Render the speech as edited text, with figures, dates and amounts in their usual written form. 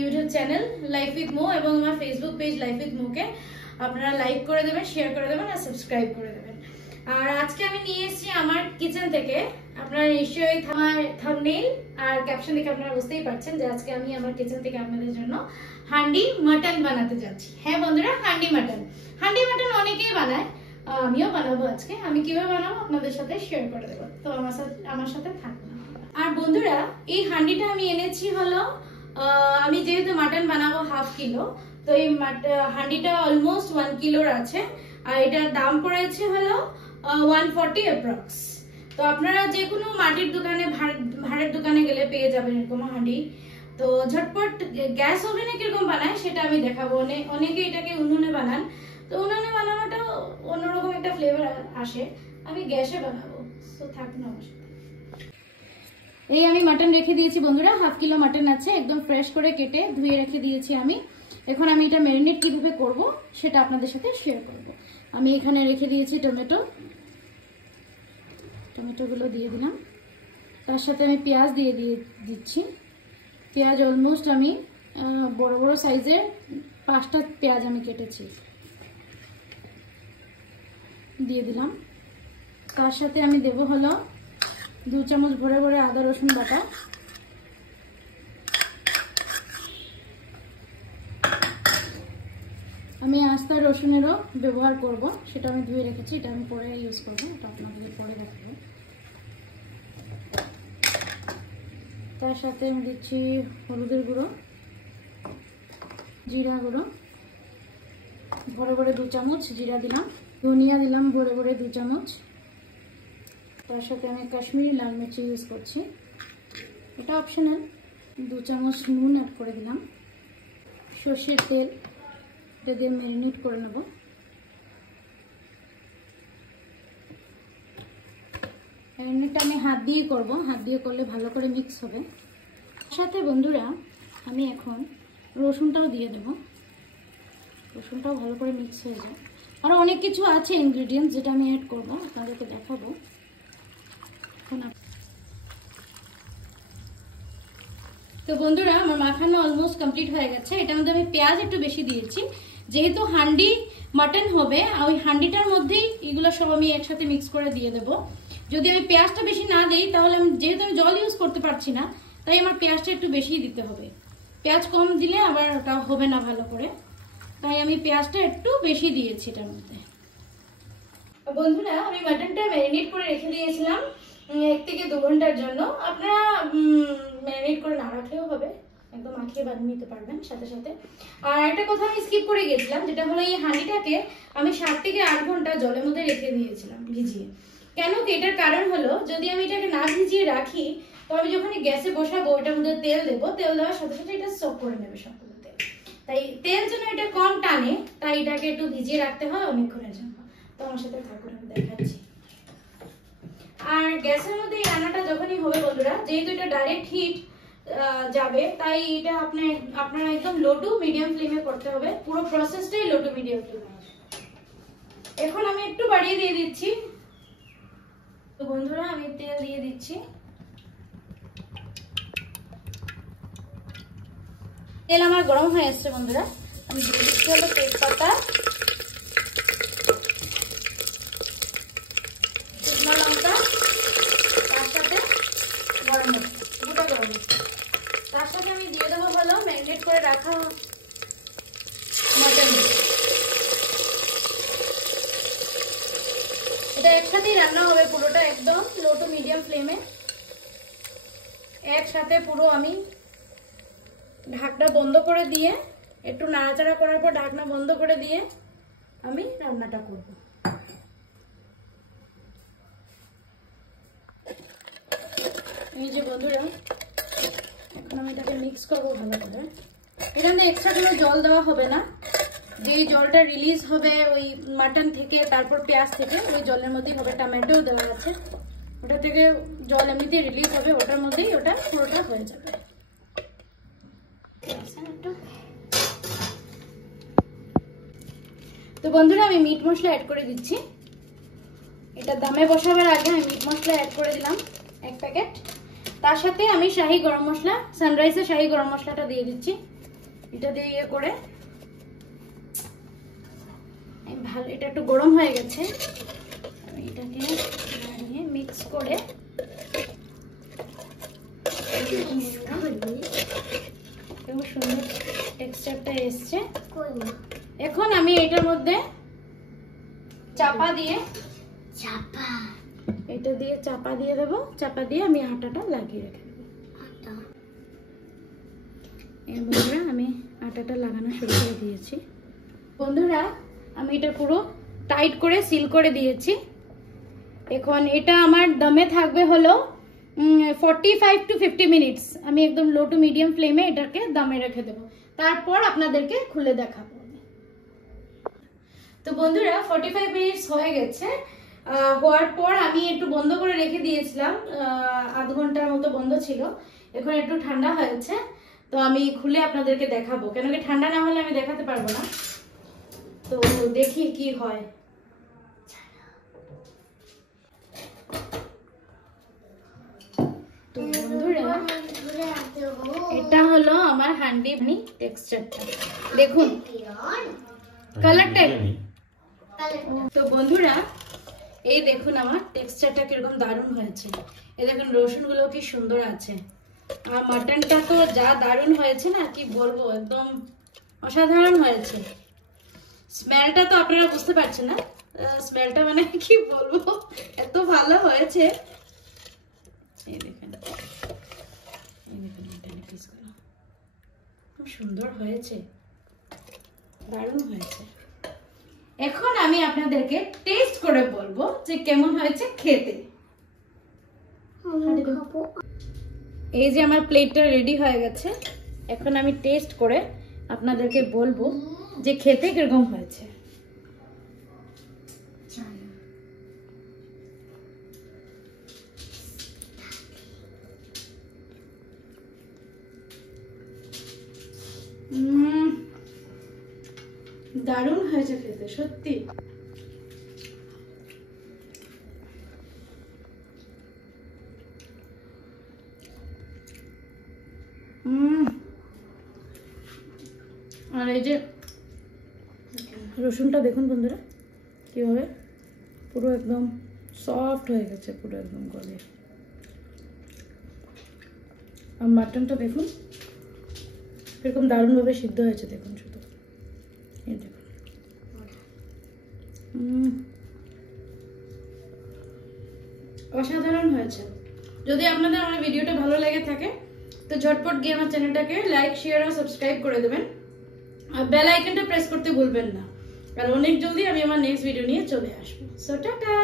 YouTube channel life with মো এবং আমার Facebook page life with মোকে আপনারা লাইক করে দেবেন, শেয়ার করে দেবেন আর সাবস্ক্রাইব করে দেবেন। আর আজকে আমি নিয়ে এসেছি আমার কিচেন থেকে, আপনারা নিশ্চয়ই আমার থাম্বনেইল আর ক্যাপশন দেখে আপনারা বুঝতেই পারছেন যে আজকে আমি আমার কিচেন থেকে আপনাদের জন্য হান্ডি মাটন বানাতে যাচ্ছি। হ্যাঁ বন্ধুরা, হান্ডি মাটন অনেকেই বানায়, আমিও বানাবো আজকে। আমি কিভাবে বানাবো আপনাদের সাথে শেয়ার করে দেবো, তো আমার সাথে থাকুন। আর বন্ধুরা, এই হান্ডিটা আমি এনেছি হলো, আমি যেহেতু মাটন বানাবো 1/2 কিলো, তো এই হান্ডিটা অলমোস্ট 1 কিলোর আছে। আর এটার দাম পড়েছে হলো 140 অ্যাপ্রক্স। তো আপনারা যে কোনো মাটির দোকানে, ভাড়ের দোকানে গেলে পেয়ে যাবেন এরকম হান্ডি। তো ঝটপট গ্যাস ওভেনে কিরকম বানায় সেটা আমি দেখাবো। অনেকে এটাকে উনুনে বানান, তো উনুনে বানানোটা অন্যরকম একটা ফ্লেভার আসে। আমি গ্যাসে বানাবো, তো থাকুন আমার সাথে। এই আমি মাটন রেখে দিয়েছি বন্ধুরা, 1/2 কিলো মাটন আছে, একদম ফ্রেশ করে কেটে ধুয়ে রেখে দিয়েছি আমি। এখন আমি এটা ম্যারিনেট কিভাবে করব সেটা আপনাদের সাথে শেয়ার করব। আমি এখানে রেখে দিয়েছি টমেটোগুলো দিয়ে দিলাম। তার সাথে আমি পেঁয়াজ দিয়ে দিচ্ছি। পেঁয়াজ অলমোস্ট আমি বড় বড় সাইজের 5টা পেঁয়াজ আমি কেটেছি, দিয়ে দিলাম। তার সাথে আমি দেব হলো 2 চামচ ভরে ভরে আদা রসুন বাটা, আমি আস্তা রসুনেরও ব্যবহার করব, সেটা আমি ধুয়ে রেখেছি, এটা আমি পরে ইউজ করবো, এটা আপনাদের পরে দেখাবো। তার সাথে আমি দিচ্ছি হলুদের গুঁড়ো, জিরা গুঁড়ো ভরে ভরে 2 চামচ জিরা দিলাম, ধনিয়া দিলাম ভরে ভরে 2 চামচ। তার সাথে আমি কাশ্মীরি লাল মির্চি ইউজ করছি, এটা অপশনাল। 2 চামচ নুন অ্যাড করে দিলাম। সর্ষের তেল, এটা দিয়ে ম্যারিনেট করে নেব। ম্যারিনেটটা আমি হাত দিয়ে করব, হাত দিয়ে করলে ভালো করে মিক্স হবে। সাথে বন্ধুরা আমি এখন রসুনটাও দিয়ে দেব, রসুনটাও ভালো করে মিক্স হয়ে যায়। আরও অনেক কিছু আছে ইনগ্রিডিয়েন্টস যেটা আমি অ্যাড করব, আপনাদেরকে দেখাবো। তো বন্ধুরা আমার মাখানো অলমোস্ট কমপ্লিট হয়ে গেছে। এটার মধ্যে আমি পেঁয়াজ একটু বেশি দিয়েছি, যেহেতু হান্ডি মাটন হবে, ওই হান্ডিটার মধ্যেই এগুলো সব আমি একসাথে মিক্স করে দিয়ে দেবো। যদি আমি পেঁয়াজটা বেশি না দিই তাহলে যেহেতু আমি জল ইউজ করতে পারছি না, তাই আমার পেঁয়াজটা একটু বেশি দিতে হবে। পেঁয়াজ কম দিলে আবার ওটা হবে না ভালো করে, তাই আমি পেঁয়াজটা একটু বেশি দিয়েছি এটার মধ্যে। বন্ধুরা আমি মাটনটা ম্যারিনেট করে রেখে দিয়েছিলাম 1 থেকে 2 ঘন্টার জন্য। আপনারা ম্যারিনেট করে না রাখলেও হবে, একদম মাখিয়ে বানিয়ে নিতে পারবেন সাথে সাথে। আর একটা কথা আমি স্কিপ করে গেছিলাম, যেটা হলো এই হাঁড়িটাকে আমি 7 থেকে 8 ঘন্টা জলের মধ্যে রেখে দিয়েছিলাম ভিজিয়ে। কেন কি? এটার কারণ হলো যদি আমি এটাকে না ভিজিয়ে রাখি, তো আমি যখন গ্যাসে বসাবো এটার মধ্যে তেল দেবো, তেল দেওয়ার সাথে সাথে এটা সক করে নেবে সবগুলো তেল। তাই তেল যেন এটা কম টানে, তাই এটাকে একটু ভিজিয়ে রাখতে হয় অনেকক্ষণের জন্য। তো আমার সাথে থাকুন, আমি দেখাচ্ছি। আর গ্যাসের মধ্যে এই রান্নাটা যখনই হবে বন্ধুরা, যেহেতু এটা ডাইরেক্ট হিট যাবে, তাই এটা আপনারা একদম লো টু মিডিয়াম ফ্লেমে করতে হবে। পুরো প্রসেসটাই লো টু মিডিয়াম ফ্লেমে। এখন আমি একটু বাড়িয়ে দিয়ে দিচ্ছি। তো বন্ধুরা আমি তেল দিয়ে দিচ্ছি। তেল আমার গরম হয়ে এসছে বন্ধুরা, আমি দিয়ে দিচ্ছি হলো তেজপাতা, শুকনো লঙ্কা, তার সাথে গরম মশলা, গোটা গরম মশলা। তার সাথে আমি দিয়ে দেবো হলো ম্যারিনেট করে রাখা মাটন। এটা একসাথেই রান্না হবে পুরোটা, একদম লো টু মিডিয়াম ফ্লেমে একসাথে পুরো। আমি ঢাকনা বন্ধ করে দিয়ে একটু নাড়াচাড়া করার পর ঢাকনা বন্ধ করে দিয়ে আমি রান্নাটা করব। এই যে বন্ধুরা এখন আমি এটাকে মিক্স করবো ভালো করে। এখান থেকে এক্সট্রা কোনো জল দেওয়া হবে না, যেই জলটা রিলিজ হবে ওই মাটন থেকে, তারপর পেঁয়াজ থেকে, ওই জলের মধ্যেই হবে। টমেটোও দেওয়া আছে, ওটা থেকে জল এমনিতেই রিলিজ হবে, ওটার মধ্যেই ওটা পুরোটা হয়ে যাবে। তো বন্ধুরা আমি মিট মশলা অ্যাড করে দিচ্ছি। এটা দমে বসাবার আগে আমি মিট মশলা অ্যাড করে দিলাম 1 প্যাকেট। তার সাথে আমি শাহি গরম মশলা, সানরাইজের শাহি গরম মশলাটা দিয়ে দিচ্ছি এটা দিয়ে ইয়ে করে ভালো, এটা একটু গরম হয়ে গেছে, আমি এটাকে মিক্স করে খুব সুন্দর টেক্সচারটা এসছে। এখন আমি এটার মধ্যে চাপা দিয়ে এটা দিয়ে চাপা দিয়ে দেবো, চাপা দিয়ে আমি আটাটা লাগিয়ে রেখে দেবো। বন্ধুরা আমি আটাটা লাগানো শুরু করে দিয়েছি। বন্ধুরা আমি এটা পুরো টাইট করে সিল করে দিয়েছি। এখন এটা আমার দমে থাকবে হলো 45 to 50 মিনিটস। আমি একদম লো টু মিডিয়াম ফ্লেমে এটাকে দমে রেখে দেবো, তারপর আপনাদেরকে খুলে দেখাবো। তো বন্ধুরা 45 মিনিটস হয়ে গেছে। হওয়ার পর আমি একটু বন্ধ করে রেখে দিয়েছিলাম, আধ ঘন্টার মতো বন্ধ ছিল। এখন একটু ঠান্ডা হয়েছে, তো আমি খুলে আপনাদেরকে দেখাবো, কেন কি ঠান্ডা না হলে আমি দেখাতে পারবো না। তো দেখি কি হয়। তো বন্ধুরা এটা হলো আমার হান্ডি টেক্সচারটা, দেখুন কালারটা। তো বন্ধুরা এই দেখুন আমার টেক্সচারটা কিরকম দারুণ হয়েছে। এই দেখুন রসুন গুলো কি সুন্দর আছে, আর মাটনটা তো যা দারুণ হয়েছে না, কি বলবো, একদম অসাধারণ হয়েছে। স্মেলটা তো আপনারা বুঝতে পারছেন না, স্মেলটা মানে কি বলবো, এত ভালো হয়েছে। এই দেখেন, খুব সুন্দর হয়েছে, দারুণ হয়েছে। এখন আমি আপনাদেরকে টেস্ট করে বলবো যে কেমন হয়েছে খেতে। এই যে আমার প্লেটটা রেডি হয়ে গেছে, এখন আমি টেস্ট করে আপনাদেরকে বলবো যে খেতে কিরকম হয়েছে। দারুণ হয়েছে খেতে, সত্যি। আর এই যে রসুনটা দেখুন বন্ধুরা কিভাবে পুরো একদম সফট হয়ে গেছে, পুরো একদম গলে। আর মাটনটা দেখুন এরকম দারুণভাবে সিদ্ধ হয়েছে, দেখুন শুধু এই দেখুন। অসাধারণ হয়েছে। যদি আপনাদের আমার ভিডিওটা ভালো লেগে থাকে তো ঝটপট গিয়ে আমার চ্যানেলটাকে লাইক, শেয়ার আর সাবস্ক্রাইব করে দেবেন, আর বেল আইকনটা প্রেস করতে ভুলবেন না, কারণ অনেক জলদি আমি আমার নেক্সট ভিডিও নিয়ে চলে আসবো। So tata.